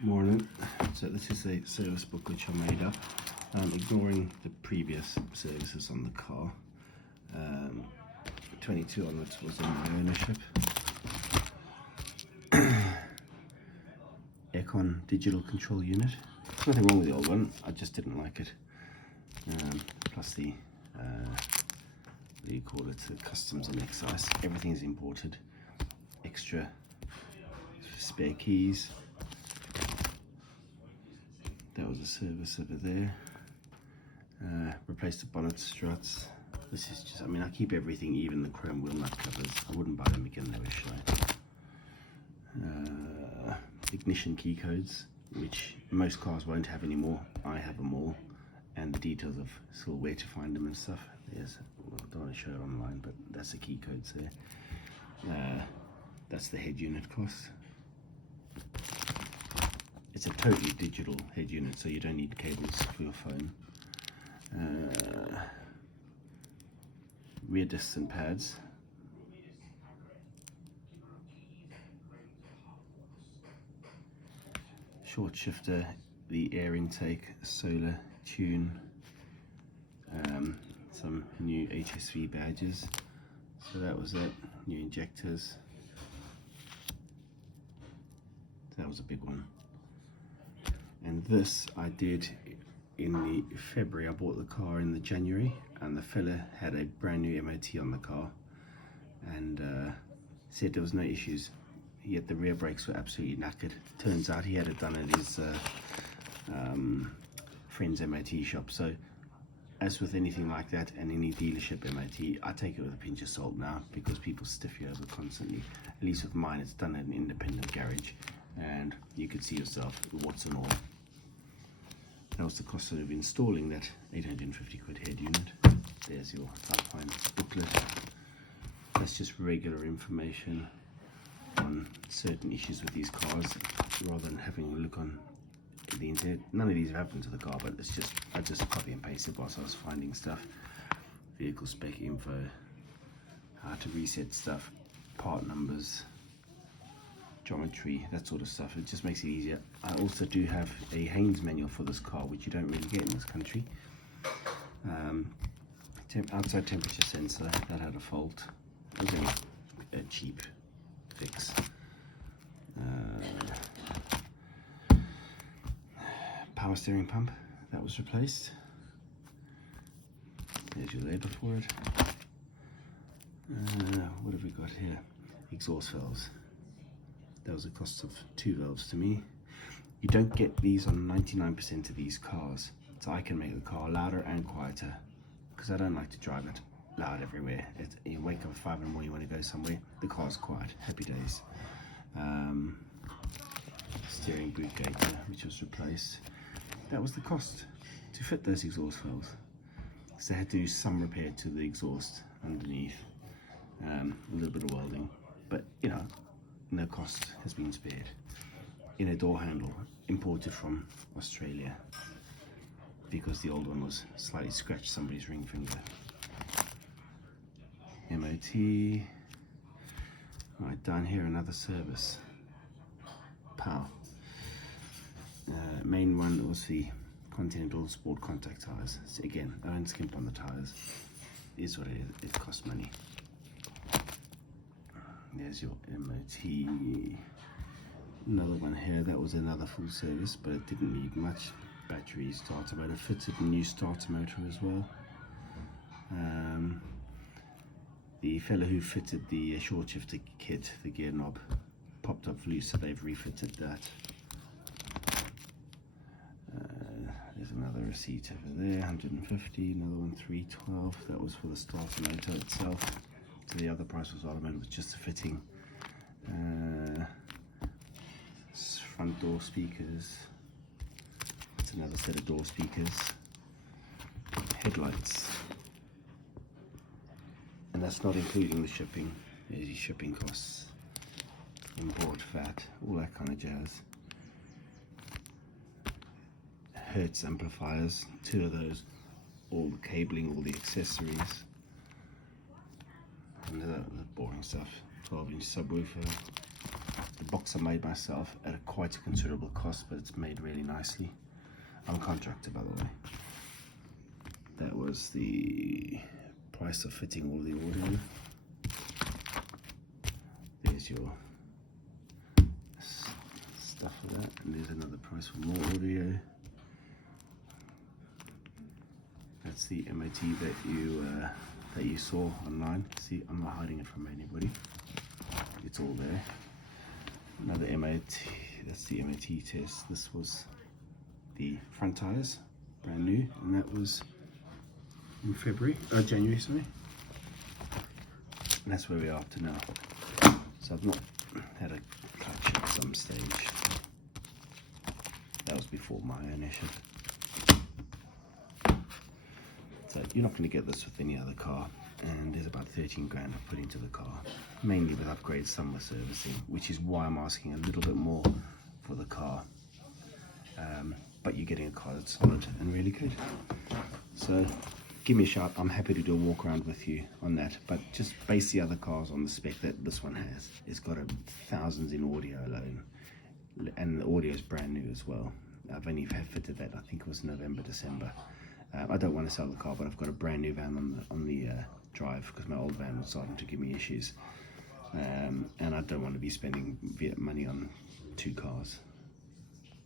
Morning. So this is a service book which I made up, ignoring the previous services on the car. 22 onwards was in my ownership. Aircon digital control unit. There's nothing wrong with the old one, I just didn't like it. Plus the, what do you call it, the customs and excise. Everything is imported. Extra spare keys. That was a service over there. Replaced the bonnet struts. This is just, I mean, I keep everything, even the chrome wheel nut covers. I wouldn't buy them again, they were shite. Ignition key codes, which most cars won't have anymore. I have them all. And the details of sort of where to find them and stuff. There's, well, I don't want to show it online, but that's the key codes there. That's the head unit cost. It's a totally digital head unit, so you don't need cables for your phone. Rear discs and pads. Short shifter, the air intake, solar tune, some new HSV badges. So that was it. New injectors. That was a big one. And this I did in the February. I bought the car in the January, and the fella had a brand new MOT on the car, and said there was no issues, yet the rear brakes were absolutely knackered. Turns out he had it done at his friend's MOT shop. So as with anything like that, and any dealership MOT, I take it with a pinch of salt now, because people stiff you over constantly. At least with mine, it's done at an independent garage, and you could see yourself what's and all. That was the cost of installing that 850 quid head unit. There's your Alpine booklet. That's just regular information on certain issues with these cars, rather than having a look on the internet. None of these have happened to the car, but it's just, I just copy and paste it whilst I was finding stuff. Vehicle spec info, how to reset stuff, part numbers, geometry, that sort of stuff. It just makes it easier. I also do have a Haynes manual for this car, which you don't really get in this country. Outside temperature sensor, that had a fault. It was only a cheap fix. Power steering pump, that was replaced. There's your label for it. What have we got here? Exhaust valves. That was a cost of 2 valves to me. You don't get these on 99% of these cars, so I can make the car louder and quieter, because I don't like to drive it loud everywhere. You wake up at 5 in the morning, you want to go somewhere, the car's quiet. Happy days. Steering boot gaiter, which was replaced. That was the cost to fit those exhaust valves. So they had to do some repair to the exhaust underneath, a little bit of welding, but you know, no cost has been spared. Inner door handle, imported from Australia, because the old one was slightly scratched somebody's ring finger. MOT. Right, down here another service. Power. Main one was the Continental Sport contact tires. So again, I don't skimp on the tires. It is what it is. It costs money. There's your MOT. Another one here. That was another full service, but it didn't need much. Battery, starter motor fitted, new starter motor as well. The fellow who fitted the short shifter kit, the gear knob, popped up loose, so they've refitted that. There's another receipt over there, 150, another one 312. That was for the starter motor itself. So the other price was automated, was just the fitting. Front door speakers. That's another set of door speakers. Headlights. And that's not including the shipping. There's your shipping costs. Import, VAT, all that kind of jazz. Hertz amplifiers, 2 of those. All the cabling, all the accessories. And the boring stuff. 12-inch subwoofer, The box I made myself at a quite a considerable cost, but it's made really nicely. I'm a contractor, by the way. That was the price of fitting all the audio. There's your stuff for that, and there's another price for more audio. That's the MOT that you saw online. See, I'm not hiding it from anybody. It's all there. Another MOT. That's the MOT test. This was the front tires, brand new, and that was in January, sorry. And that's where we are up to now. So I've not had a clutch at some stage. That was before my ownership. So you're not going to get this with any other car, and there's about 13 grand I've put into the car, mainly with upgrades, some with servicing, which is why I'm asking a little bit more for the car. But you're getting a car that's solid and really good. So give me a shout. I'm happy to do a walk around with you on that, but just base the other cars on the spec that this one has. It's got thousands in audio alone, and the audio is brand new as well. I've only fitted that, I think it was November, December. I don't want to sell the car, but I've got a brand new van on the drive, because my old van was starting to give me issues, and I don't want to be spending money on two cars.